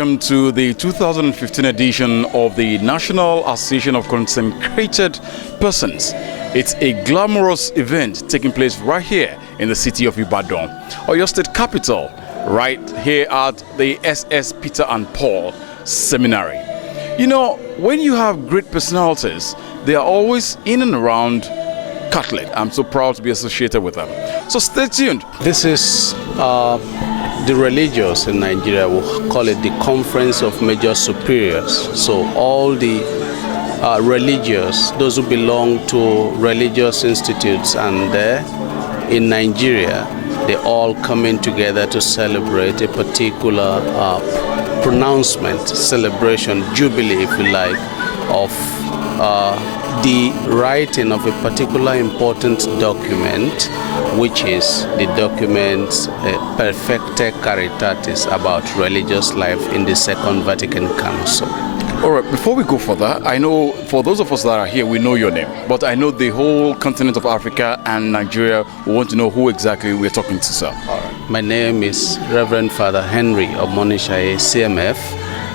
welcome to the 2015 edition of the National Association of Consecrated Persons. It's a glamorous event taking place right here in the city of Ibadan, or your state capital, right here at the SS Peter and Paul Seminary. You know, when you have great personalities, they are always in and around Catholic. I'm so proud to be associated with them. So stay tuned. This is the religious in Nigeria, we call it the Conference of Major Superiors. So all the religious, those who belong to religious institutes and in Nigeria, they all coming together to celebrate a particular pronouncement, celebration, jubilee, if you like, of the writing of a particular important document, which is the document Perfecte Caritatis about religious life in the Second Vatican Council. All right, before we go further, I know for those of us that are here, we know your name, but I know the whole continent of Africa and Nigeria will want to know who exactly we're talking to, sir. All right. My name is Reverend Father Henry Omonishaye, CMF.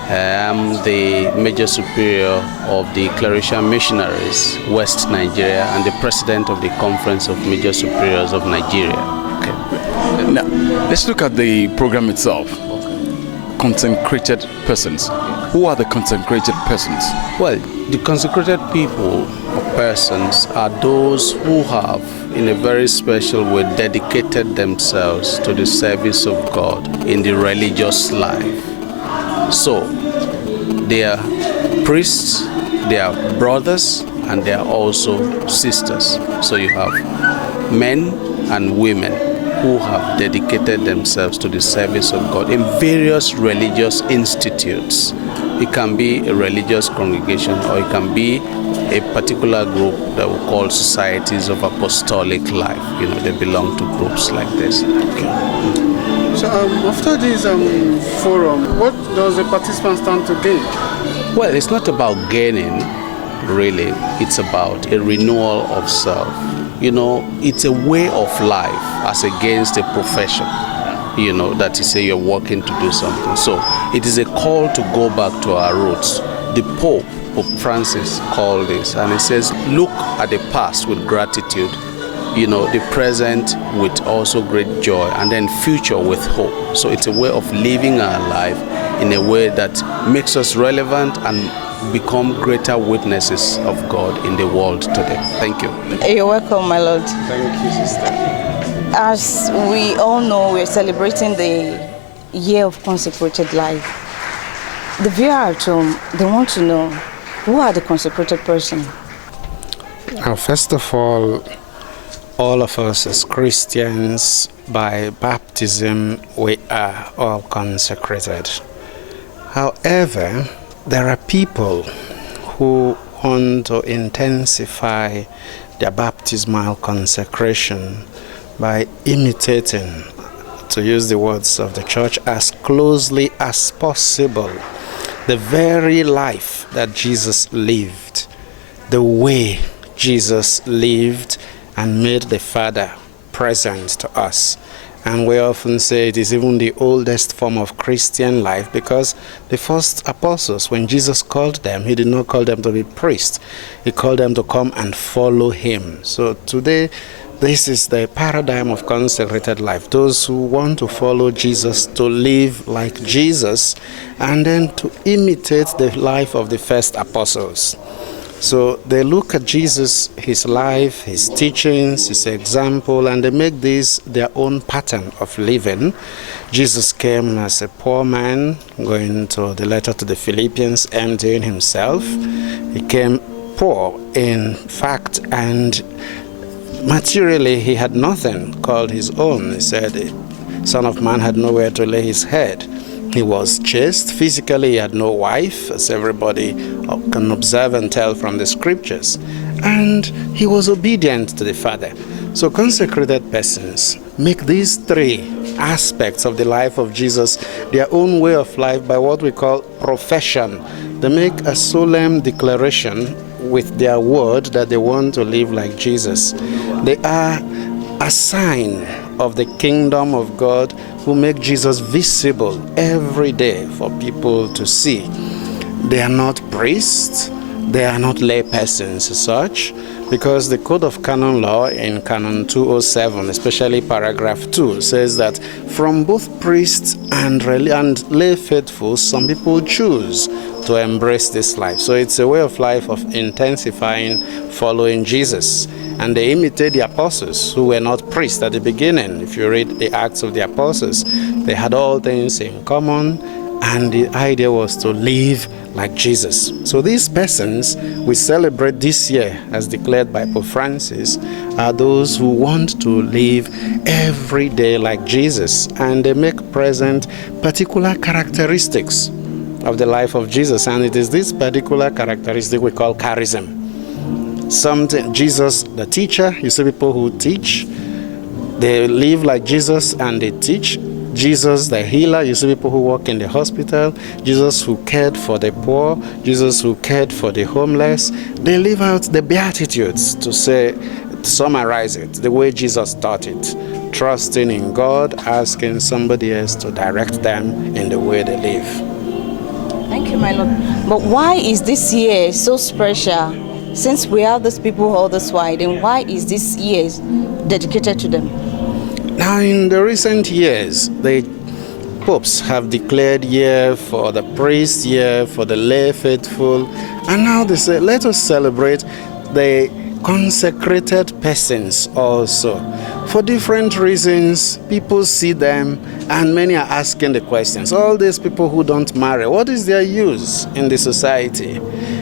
I am the Major Superior of the Claretian Missionaries, West Nigeria, and the President of the Conference of Major Superiors of Nigeria. Okay. Now, let's look at the program itself. Consecrated persons. Who are the consecrated persons? Well, the consecrated people or persons are those who have, in a very special way, dedicated themselves to the service of God in the religious life. So, they are priests, they are brothers, and they are also sisters. So you have men and women who have dedicated themselves to the service of God in various religious institutes. It can be a religious congregation, or it can be a particular group that we call societies of apostolic life. You know, they belong to groups like this. Okay. So after this forum, what does the participant stand to gain? Well, it's not about gaining, really. It's about a renewal of self. You know, it's a way of life as against a profession. You know, that you say you're working to do something. So it is a call to go back to our roots. The Pope Francis called this, and he says, look at the past with gratitude, you know, the present with also great joy, and then future with hope. So it's a way of living our life in a way that makes us relevant and become greater witnesses of God in the world today. Thank you. You're welcome, my Lord. Thank you, sister. As we all know, we're celebrating the year of consecrated life. The viewer at home, they want to know, who are the consecrated persons? First of all of us as Christians, by baptism, we are all consecrated. However, there are people who want to intensify their baptismal consecration by imitating, to use the words of the church, as closely as possible the very life that Jesus lived, the way Jesus lived and made the Father present to us. And we often say it is even the oldest form of Christian life, because the first apostles, when Jesus called them, he did not call them to be priests. He called them to come and follow him. So today, this is the paradigm of consecrated life. Those who want to follow Jesus, to live like Jesus, and then to imitate the life of the first apostles. So they look at Jesus, his life, his teachings, his example, and they make this their own pattern of living. Jesus came as a poor man, going to the letter to the Philippians, emptying himself. He came poor, in fact, and materially he had nothing called his own. He said the Son of Man had nowhere to lay his head. He was chaste. Physically, he had no wife, as everybody can observe and tell from the scriptures. And he was obedient to the Father. So consecrated persons make these three aspects of the life of Jesus their own way of life by what we call profession. They make a solemn declaration with their word that they want to live like Jesus. They are a sign of the kingdom of God who make Jesus visible every day for people to see. They are not priests, they are not lay persons as such, because the Code of Canon Law in Canon 207, especially paragraph 2, says that from both priests and lay faithful, some people choose to embrace this life. So it's a way of life of intensifying following Jesus. And they imitate the apostles who were not priests at the beginning. If you read the Acts of the Apostles, they had all things in common, and the idea was to live like Jesus. So these persons we celebrate this year, as declared by Pope Francis, are those who want to live every day like Jesus, and they make present particular characteristics of the life of Jesus, and it is this particular characteristic we call charism. Something, Jesus the teacher, you see people who teach, they live like Jesus and they teach. Jesus the healer, you see people who work in the hospital. Jesus who cared for the poor, Jesus who cared for the homeless. They live out the Beatitudes, to summarize it, the way Jesus taught it. Trusting in God, asking somebody else to direct them in the way they live. Thank you, my Lord. But why is this year so special? Since we have these people all this wide, then why is this year dedicated to them? Now, in the recent years, the popes have declared year for the priest, year for the lay faithful, and now they say, let us celebrate the consecrated persons also. For different reasons, people see them, and many are asking the questions. All these people who don't marry, what is their use in the society?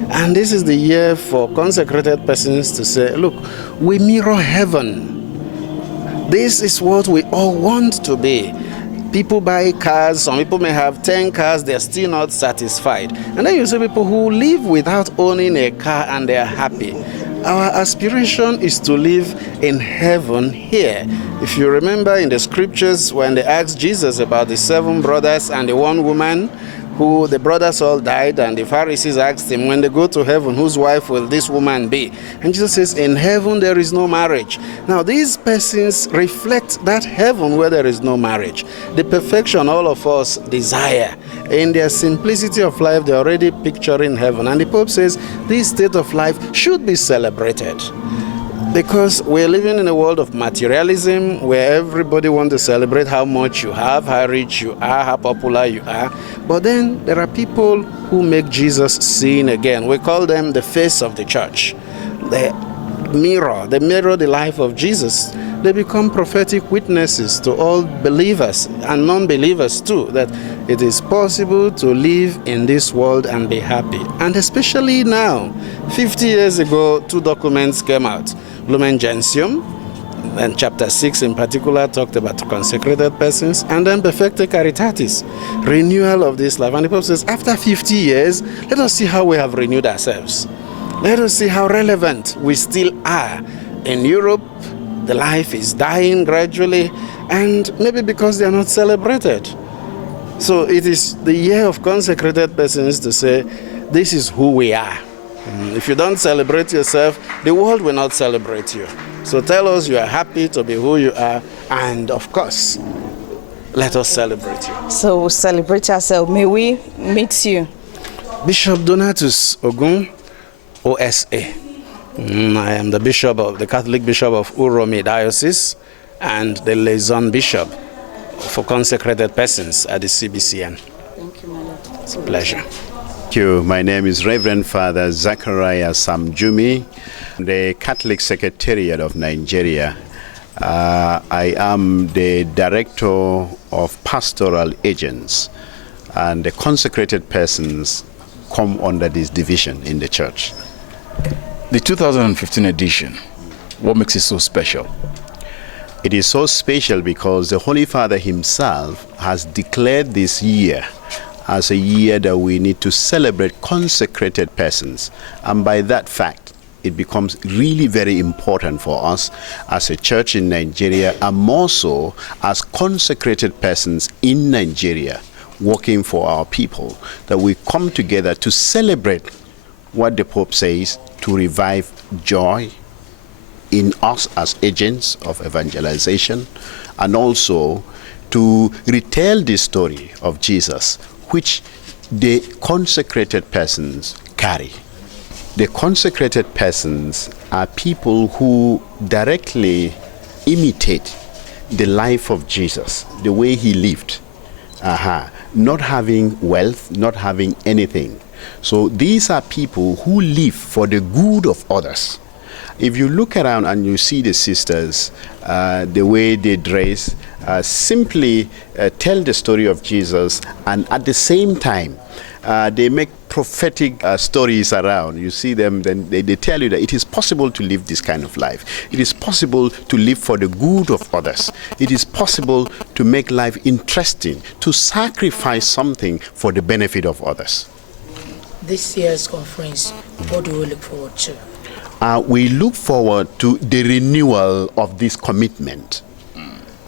And this is the year for consecrated persons to say, look, we mirror heaven. This is what we all want to be. People buy cars, some people may have 10 cars, they're still not satisfied. And then you see people who live without owning a car and they're happy. Our aspiration is to live in heaven here. If you remember in the scriptures when they asked Jesus about the 7 brothers and the 1 woman, who the brothers all died, and the Pharisees asked him, when they go to heaven, whose wife will this woman be? And Jesus says, in heaven there is no marriage. Now these persons reflect that heaven where there is no marriage, the perfection all of us desire. In their simplicity of life, they're already picturing heaven. And the Pope says this state of life should be celebrated, because we're living in a world of materialism where everybody wants to celebrate how much you have, how rich you are, how popular you are. But then there are people who make Jesus seen again. We call them the face of the church. They mirror the life of Jesus. They become prophetic witnesses to all believers and non-believers too, that it is possible to live in this world and be happy. And especially now, 50 years ago, 2 documents came out. Lumen Gentium, and chapter 6 in particular talked about consecrated persons, and then Perfecte Caritatis, renewal of this life. And the Pope says, after 50 years, let us see how we have renewed ourselves. Let us see how relevant we still are. In Europe, the life is dying gradually, and maybe because they are not celebrated. So it is the year of consecrated persons to say, this is who we are. If you don't celebrate yourself, the world will not celebrate you. So tell us you are happy to be who you are, and of course, let us celebrate you. So we'll celebrate ourselves. May we meet you. Bishop Donatus Ogun, OSA. I am the Catholic Bishop of Uromi Diocese and the liaison bishop for consecrated persons at the CBCN. Thank you, my Lord. It's a pleasure. Thank you. My name is Reverend Father Zachariah Samjumi, the Catholic Secretariat of Nigeria. I am the Director of Pastoral Agents, and the consecrated persons come under this division in the church. The 2015 edition, what makes it so special? It is so special because the Holy Father himself has declared this year as a year that we need to celebrate consecrated persons. And by that fact, it becomes really very important for us as a church in Nigeria, and more so as consecrated persons in Nigeria working for our people, that we come together to celebrate what the Pope says, to revive joy in us as agents of evangelization, and also to retell the story of Jesus, which the consecrated persons carry. The consecrated persons are people who directly imitate the life of Jesus, the way he lived. Not having wealth, not having anything. So these are people who live for the good of others. If you look around and you see the sisters, the way they dress, simply tell the story of Jesus, and at the same time, they make prophetic stories around. You see them, then they tell you that it is possible to live this kind of life. It is possible to live for the good of others. It is possible to make life interesting, to sacrifice something for the benefit of others. This year's conference, what do we look forward to? We look forward to the renewal of this commitment,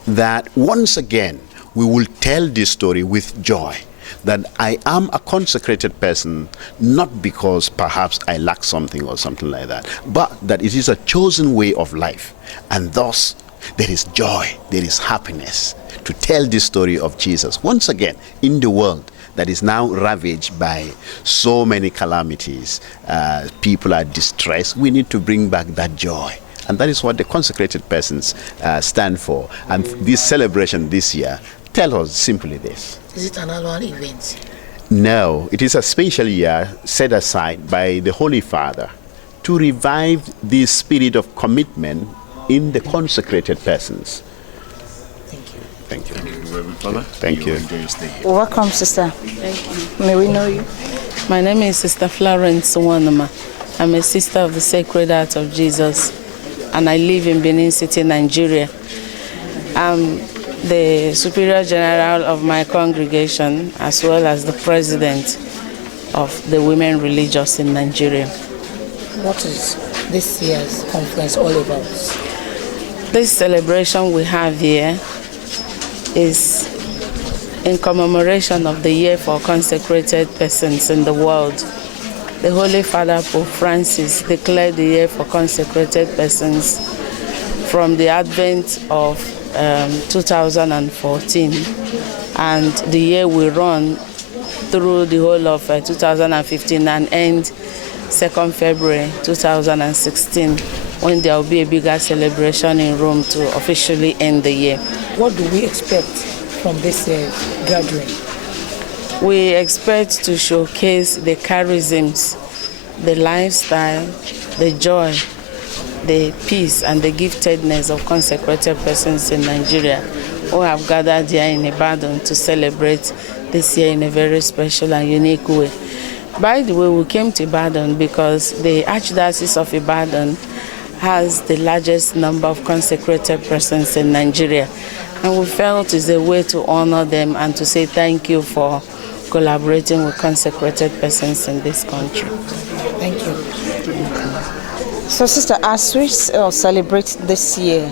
that once again we will tell this story with joy, that I am a consecrated person, not because perhaps I lack something or something like that, but that it is a chosen way of life, and thus there is joy, there is happiness to tell this story of Jesus once again in the world that is now ravaged by so many calamities. People are distressed. We need to bring back that joy. And that is what the consecrated persons stand for. And this celebration this year tells us simply this. Is it an annual event? No, it is a special year set aside by the Holy Father to revive the spirit of commitment in the consecrated persons. Thank you. Thank you. Thank you, Reverend Father. Thank you. Enjoy your stay here. Welcome, sister. Thank you. May we know you? My name is Sister Florence Wanama. I'm a sister of the Sacred Heart of Jesus, and I live in Benin City, Nigeria. I'm the Superior General of my congregation, as well as the President of the Women Religious in Nigeria. What is this year's conference all about? This celebration we have here is in commemoration of the year for consecrated persons in the world. The Holy Father Pope Francis declared the year for consecrated persons from the advent of 2014, and the year will run through the whole of 2015 and end 2nd February 2016, when there will be a bigger celebration in Rome to officially end the year. What do we expect from this gathering? We expect to showcase the charisms, the lifestyle, the joy, the peace, and the giftedness of consecrated persons in Nigeria who have gathered here in Ibadan to celebrate this year in a very special and unique way. By the way, we came to Ibadan because the Archdiocese of Ibadan has the largest number of consecrated persons in Nigeria, and we felt it's a way to honor them and to say thank you for collaborating with consecrated persons in this country. Thank you. So, sister, as we celebrate this year,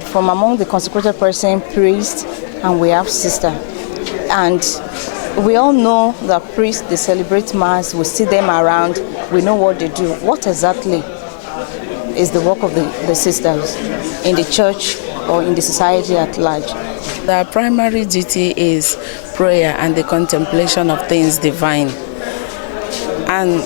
from among the consecrated person, priest, and we have sister, and we all know that priests, they celebrate Mass, we see them around, we know what they do. What exactly is the work of the sisters in the church or in the society at large? Their primary duty is prayer and the contemplation of things divine. And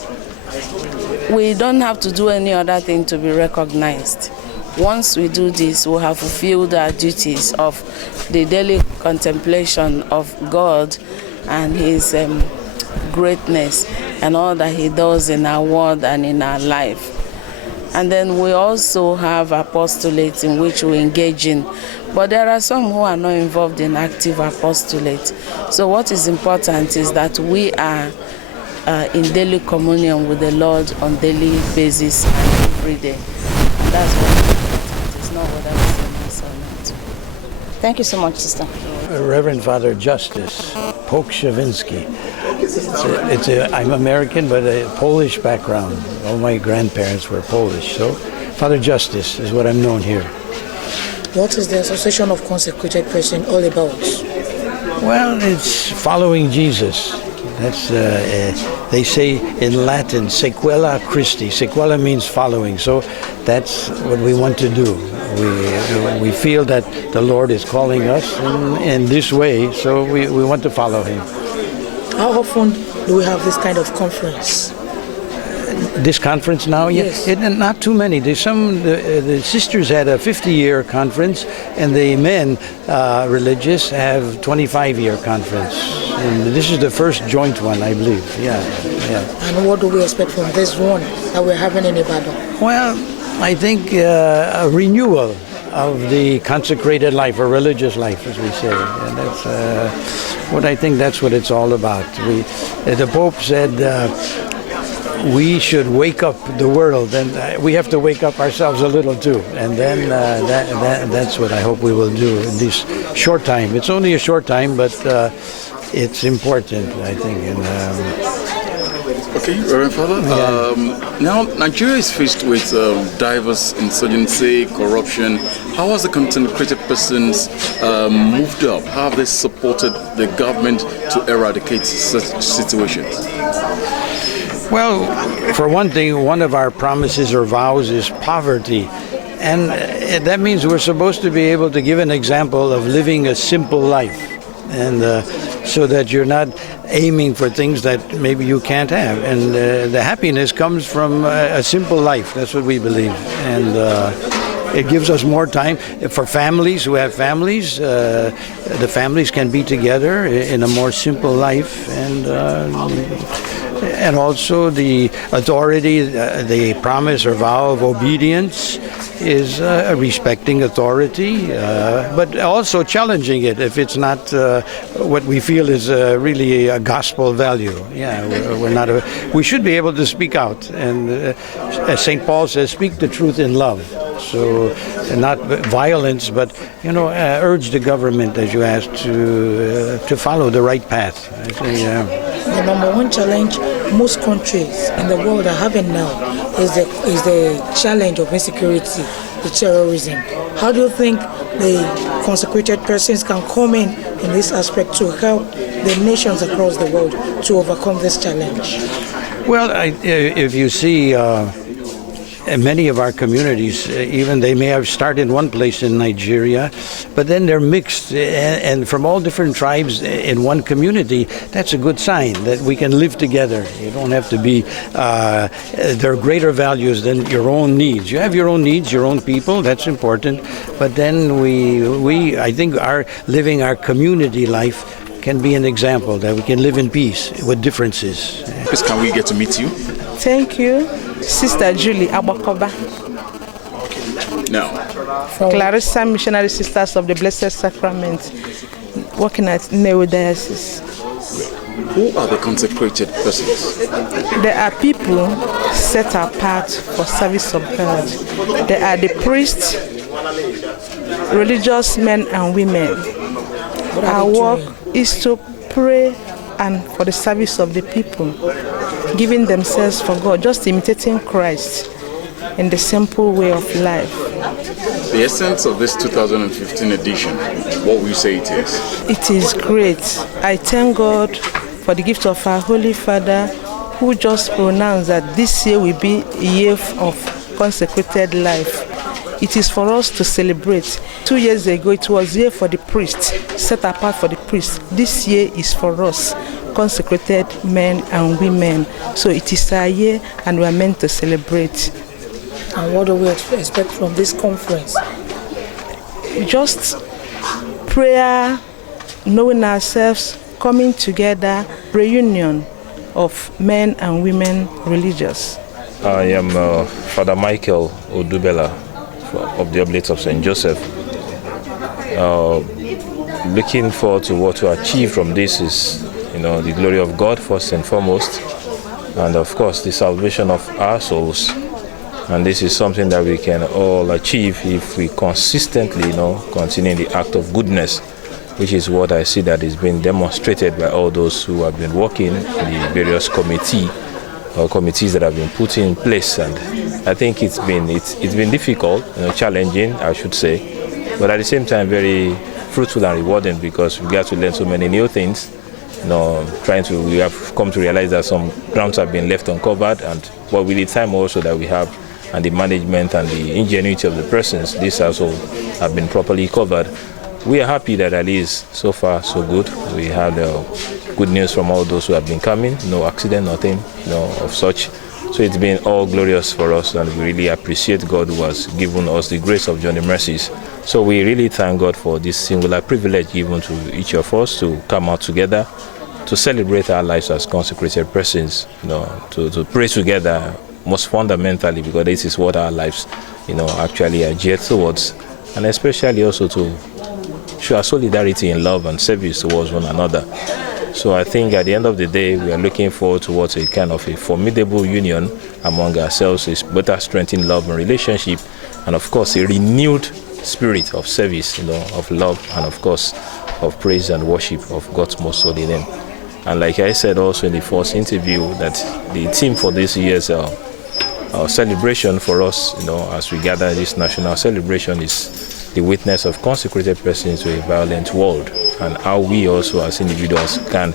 we don't have to do any other thing to be recognized. Once we do this, we have fulfilled our duties of the daily contemplation of God and His greatness and all that He does in our world and in our life. And then we also have apostolate in which we engage in. But there are some who are not involved in active apostolate. So what is important is that we are in daily communion with the Lord on daily basis and every day. And that's what is important. It's not whether we say yes or not. Thank you so much, sister. Reverend Father Justice Pokrzywinski. I'm American, but a Polish background. All my grandparents were Polish, so Father Justice is what I'm known here. What is the Association of Consecrated Persons all about? Well, it's following Jesus. That's they say in Latin, sequela Christi. Sequela means following. So that's what we want to do. We feel that the Lord is calling us in this way, so we want to follow Him. How often do we have this kind of conference? This conference now? Yes. Not too many. There's the sisters had a 50-year conference, and the men, religious, have 25-year conference. And this is the first joint one, I believe. Yeah. And what do we expect from this one that we're having in Ibadan? Well, I think a renewal of the consecrated life, or religious life, as we say. And that's what I think. That's what it's all about. The Pope said we should wake up the world, and we have to wake up ourselves a little too. And then that's what I hope we will do in this short time. It's only a short time, but it's important, I think. Okay, Reverend Father. Now, Nigeria is faced with diverse insurgency, corruption. How has the consecrated persons moved up? How have they supported the government to eradicate such situations? Well, for one thing, one of our promises or vows is poverty. And that means we're supposed to be able to give an example of living a simple life. And so that you're not aiming for things that maybe you can't have. And the happiness comes from a simple life. That's what we believe. And it gives us more time for families who have families. The families can be together in a more simple life. And also the authority, the promise or vow of obedience is respecting authority, but also challenging it if it's not what we feel is really a gospel value. Yeah, we should be able to speak out, and as St. Paul says, speak the truth in love. So not violence, but urge the government, as you asked, to follow the right path. I think, The number one challenge most countries in the world are having now is the challenge of insecurity, the terrorism. How do you think the consecrated persons can come in this aspect to help the nations across the world to overcome this challenge? Well, if you see many of our communities, even they may have started in one place in Nigeria, but then they're mixed and from all different tribes in one community. That's a good sign that we can live together. You don't have to be, there are greater values than your own needs. You have your own needs, your own people, that's important. But then I think living our community life can be an example that we can live in peace with differences. Please, can we get to meet you? Thank you. Sister Julie Abakoba. Now, Clarissa Missionary Sisters of the Blessed Sacrament, working at Neo Diocese. Who are the consecrated persons? There are people set apart for service of God. There are the priests, religious men and women. Our work is to pray and for the service of the people, giving themselves for God, just imitating Christ in the simple way of life. The essence of this 2015 edition, what will you say it is? It is great. I thank God for the gift of our Holy Father, who just pronounced that this year will be a year of consecrated life. It is for us to celebrate. 2 years ago, it was year for the priest, set apart for the priest. This year is for us, consecrated men and women. So it is our year, and we are meant to celebrate. And what do we expect from this conference? Just prayer, knowing ourselves, coming together, reunion of men and women religious. I am Father Michael Odubela of the Oblates of St. Joseph. Looking forward to what to achieve from this is, the glory of God first and foremost, and of course the salvation of our souls. And this is something that we can all achieve if we consistently, continue the act of goodness, which is what I see that is being demonstrated by all those who have been working in the various committees that have been put in place. And I think it's been difficult, challenging, I should say, but at the same time very fruitful and rewarding, because we get to learn so many new things we have come to realize that some grounds have been left uncovered, but with the time also that we have and the management and the ingenuity of the persons, these also have been properly covered. We are happy that at least so far so good. We have good news from all those who have been coming, no accident, nothing of such. So it's been all glorious for us, and we really appreciate God who has given us the grace of journey mercies. So we really thank God for this singular privilege given to each of us to come out together to celebrate our lives as consecrated persons, to pray together most fundamentally, because this is what our lives, actually are geared towards, and especially also to show our solidarity in love and service towards one another. So I think at the end of the day, we are looking forward towards a kind of a formidable union among ourselves, is better strengthened love and relationship, and of course a renewed spirit of service, of love, and of course of praise and worship of God's most holy name. And like I said also in the first interview, that the theme for this year's celebration for us, as we gather this national celebration, is the witness of consecrated persons to a violent world, and how we also as individuals can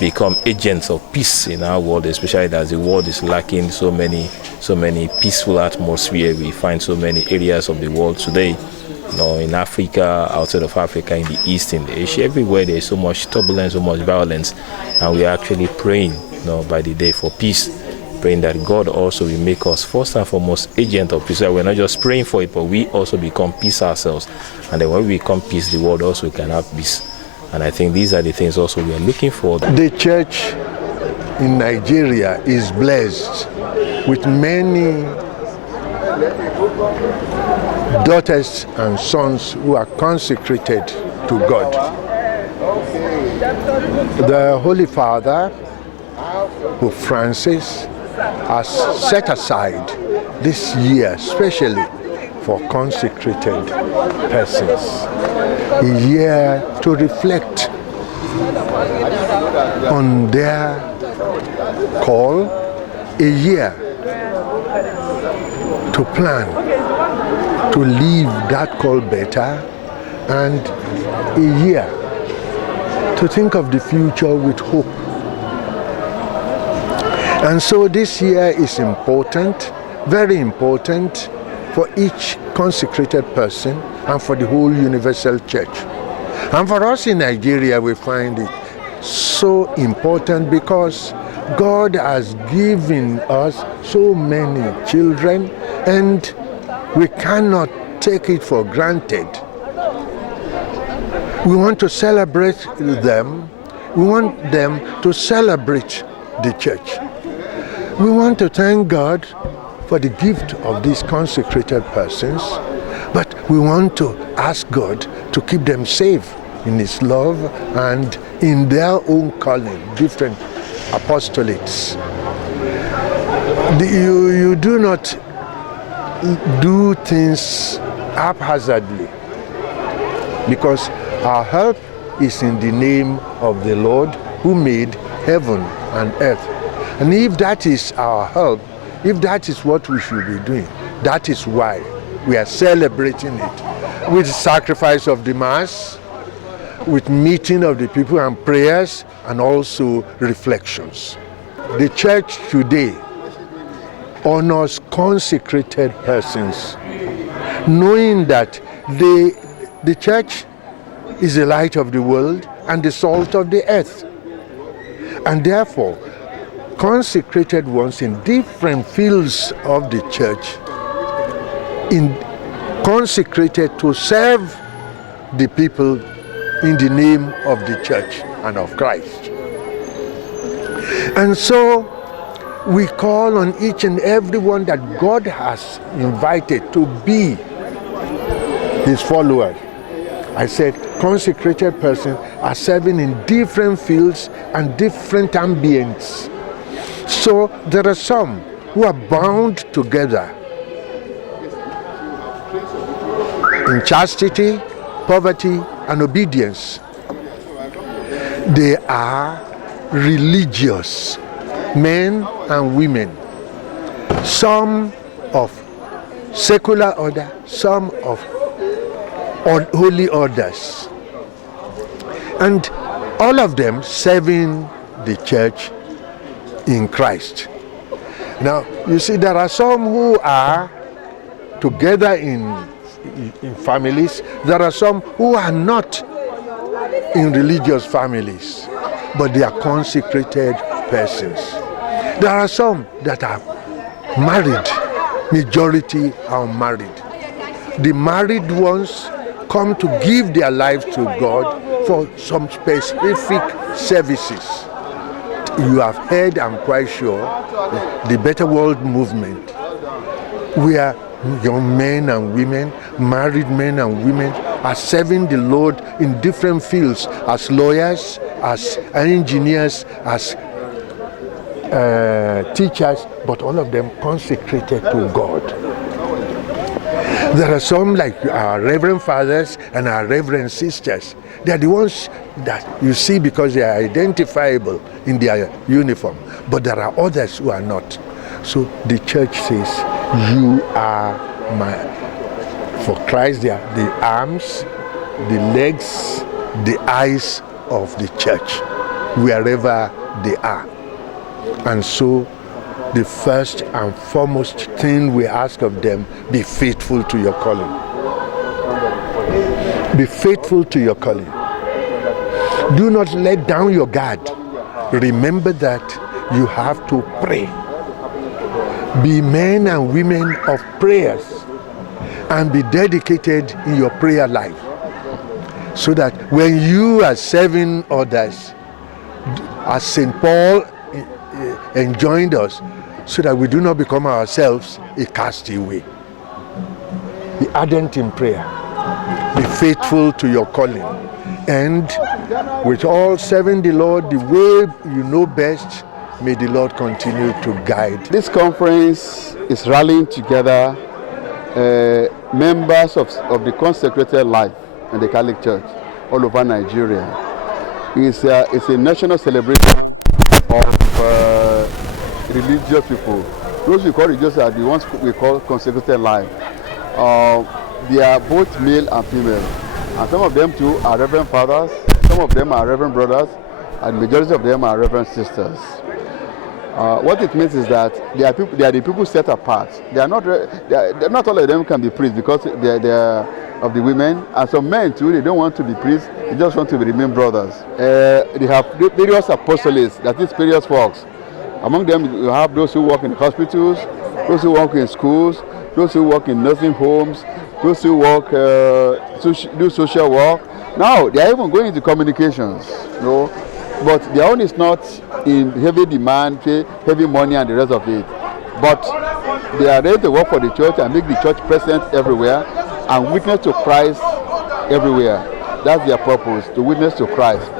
become agents of peace in our world, especially as the world is lacking so many peaceful atmosphere. We find so many areas of the world today, in Africa, outside of Africa, in the East, in Asia, everywhere there is so much turbulence, so much violence, and we are actually praying, by the day for peace, praying that God also will make us first and foremost agent of peace. So we're not just praying for it, but we also become peace ourselves, and then when we become peace, the world also can have peace. And I think these are the things also we are looking for. The church in Nigeria is blessed with many daughters and sons who are consecrated to God. The Holy Father, Pope Francis, has set aside this year especially for consecrated persons, a year to reflect on their call, a year to plan, to live that call better, and a year to think of the future with hope. And so this year is important, very important, for each consecrated person and for the whole universal church. And for us in Nigeria, we find it so important because God has given us so many children, and we cannot take it for granted. We want to celebrate them. We want them to celebrate the church. We want to thank God for the gift of these consecrated persons, but we want to ask God to keep them safe in His love and in their own calling, different apostolates. You do not do things haphazardly, because our help is in the name of the Lord who made heaven and earth. And if that is our help, if that is what we should be doing, that is why we are celebrating it with sacrifice of the Mass, with meeting of the people and prayers, and also reflections. The church today honors consecrated persons, knowing that the church is the light of the world and the salt of the earth. And therefore, consecrated ones in different fields of the church, consecrated to serve the people in the name of the church and of Christ. And so we call on each and every one that God has invited to be His followers. I said consecrated persons are serving in different fields and different ambients. So there are some who are bound together in chastity, poverty, and obedience. They are religious, men and women, some of secular order, some of holy orders. And all of them serving the church in Christ. Now, you see, there are some who are together in families. There are some who are not in religious families, but they are consecrated persons. There are some that are married. Majority are married. The married ones come to give their lives to God for some specific services. You have heard, I'm quite sure, the Better World Movement, where young men and women, married men and women, are serving the Lord in different fields, as lawyers, as engineers, as teachers, but all of them consecrated to God. There are some like our Reverend Fathers and our Reverend Sisters. They are the ones that you see because they are identifiable in their uniform, but there are others who are not. So the church says, you are for Christ, they are the arms, the legs, the eyes of the church, wherever they are. And so the first and foremost thing we ask of them, be faithful to your calling. Be faithful to your calling. Do not let down your guard. Remember that you have to pray. Be men and women of prayers and be dedicated in your prayer life, so that when you are serving others, as St. Paul enjoined us, so that we do not become ourselves a castaway. Be ardent in prayer. Be faithful to your calling. And with all serving the Lord the way you know best, may the Lord continue to guide. This conference is rallying together members of the consecrated life in the Catholic Church all over Nigeria. It's a national celebration of religious people. Those we call religious are the ones we call consecrated life. They are both male and female, and some of them too are Reverend Fathers, some of them are Reverend Brothers, and the majority of them are Reverend Sisters. What it means is that they are the people set apart. They are not all of them can be priests because they are of the women, and some men too, they don't want to be priests, they just want to remain brothers. They have various apostolates, that is various works. Among them, you have those who work in hospitals, those who work in schools, those who work in nursing homes, those who work do social work. Now they are even going into communications, but their own is not in heavy demand, heavy money, and the rest of it. But they are ready to work for the church and make the church present everywhere and witness to Christ everywhere. That's their purpose, to witness to Christ.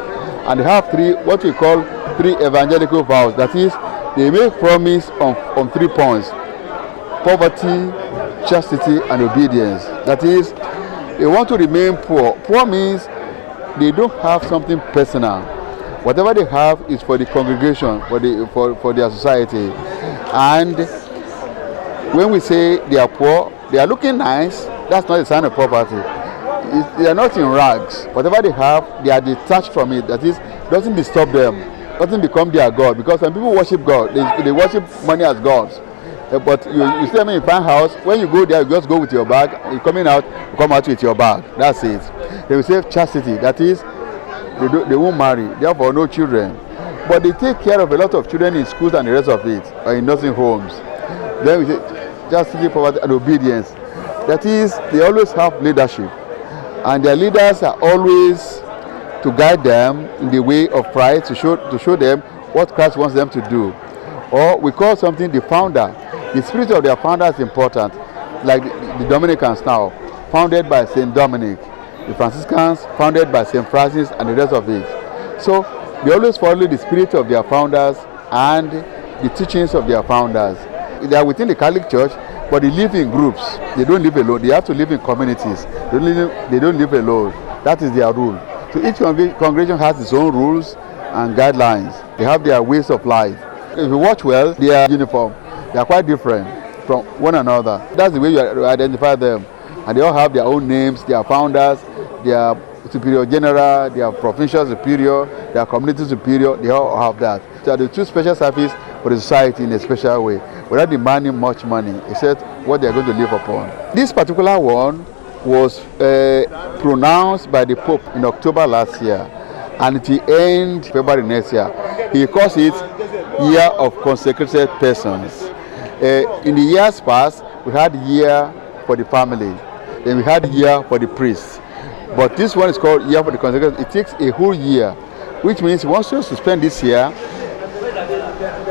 And they have what we call three evangelical vows. That is, they make promise on 3 points: poverty, chastity, and obedience. That is, they want to remain poor. Poor means they don't have something personal. Whatever they have is for the congregation, for their society. And when we say they are poor, they are looking nice. That's not a sign of poverty. They are not in rags. Whatever they have, they are detached from it. That is, doesn't disturb them, doesn't become their God. Because some people worship God, they worship money as gods. But you see them in a fine house. When you go there, you just go with your bag. You're coming out, you come out with your bag. That's it. They will say chastity. That is, they won't marry, therefore no children. But they take care of a lot of children in schools and the rest of it, or in nursing homes. Then we say chastity, poverty, and obedience. That is, they always have leadership. And their leaders are always to guide them in the way of Christ, to show them what Christ wants them to do. Or we call something the founder. The spirit of their founder is important, like the Dominicans now, founded by St. Dominic. The Franciscans, founded by St. Francis, and the rest of it. So they always follow the spirit of their founders and the teachings of their founders. They are within the Catholic Church, but they live in groups. They don't live alone. They have to live in communities. They don't live alone. That is their rule. So each congregation has its own rules and guidelines. They have their ways of life. If you watch well, their uniform, they are quite different from one another. That's the way you identify them. And they all have their own names, their founders, their superior general, they have provincial superior, they have community superior, they all have that. So they do special service for the society in a special way, without demanding much money, except what they are going to live upon. This particular one was pronounced by the Pope in October last year, and it will end February next year. He calls it Year of Consecrated Persons. In the years past, we had year for the family, then we had year for the priests. But this one is called Year for the Consecrated. It takes a whole year, which means he wants us to spend this year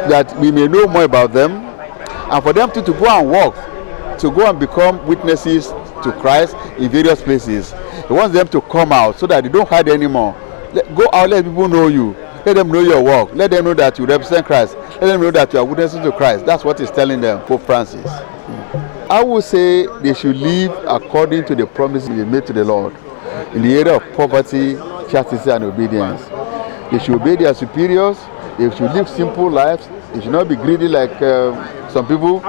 that we may know more about them, and for them to go and walk, to go and become witnesses to Christ in various places. He wants them to come out so that they don't hide anymore. Go out, let people know you. Let them know your work. Let them know that you represent Christ. Let them know that you are witnesses to Christ. That's what he's telling them, Pope Francis. I would say they should live according to the promises they made to the Lord in the area of poverty, chastity, and obedience. They should obey their superiors. They should live simple lives. They should not be greedy like some people.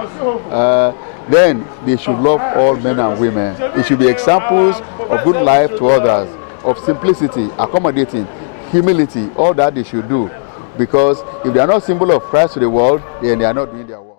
Then they should love all men and women. They should be examples of good life to others, of simplicity, accommodating, humility, all that they should do. Because if they are not symbol of Christ to the world, then they are not doing their work.